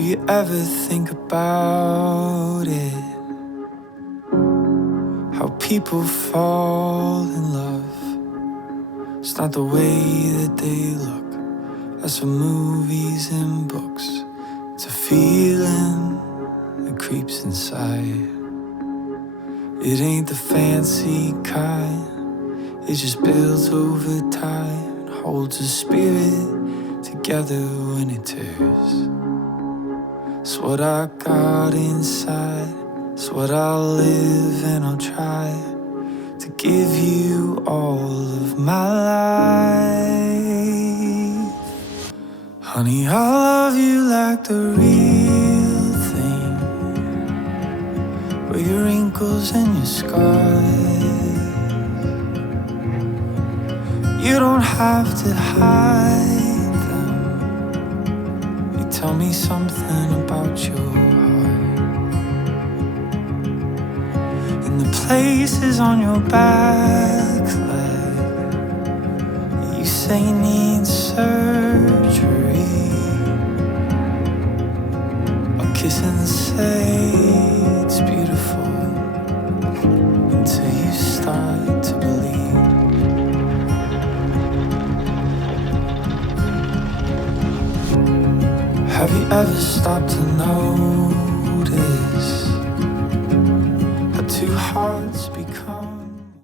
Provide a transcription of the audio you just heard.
you ever think about it? How people fall in love. It's not the way that they look. That's from movies and books. It's a feeling that creeps inside. It ain't the fancy kind. It just builds over time. Holds a spirit together when it tears. It's what I got inside. It's what I'll live and I'll try to give you all of my life. Honey, I love you like the real thing. With your wrinkles and your scars. You don't have to hide them. You tell me something about your heart. In the places on your back leg, you say need surgery. I'll kiss and say it's beautiful until you start to believe. Have you ever stopped to notice how two hearts beat?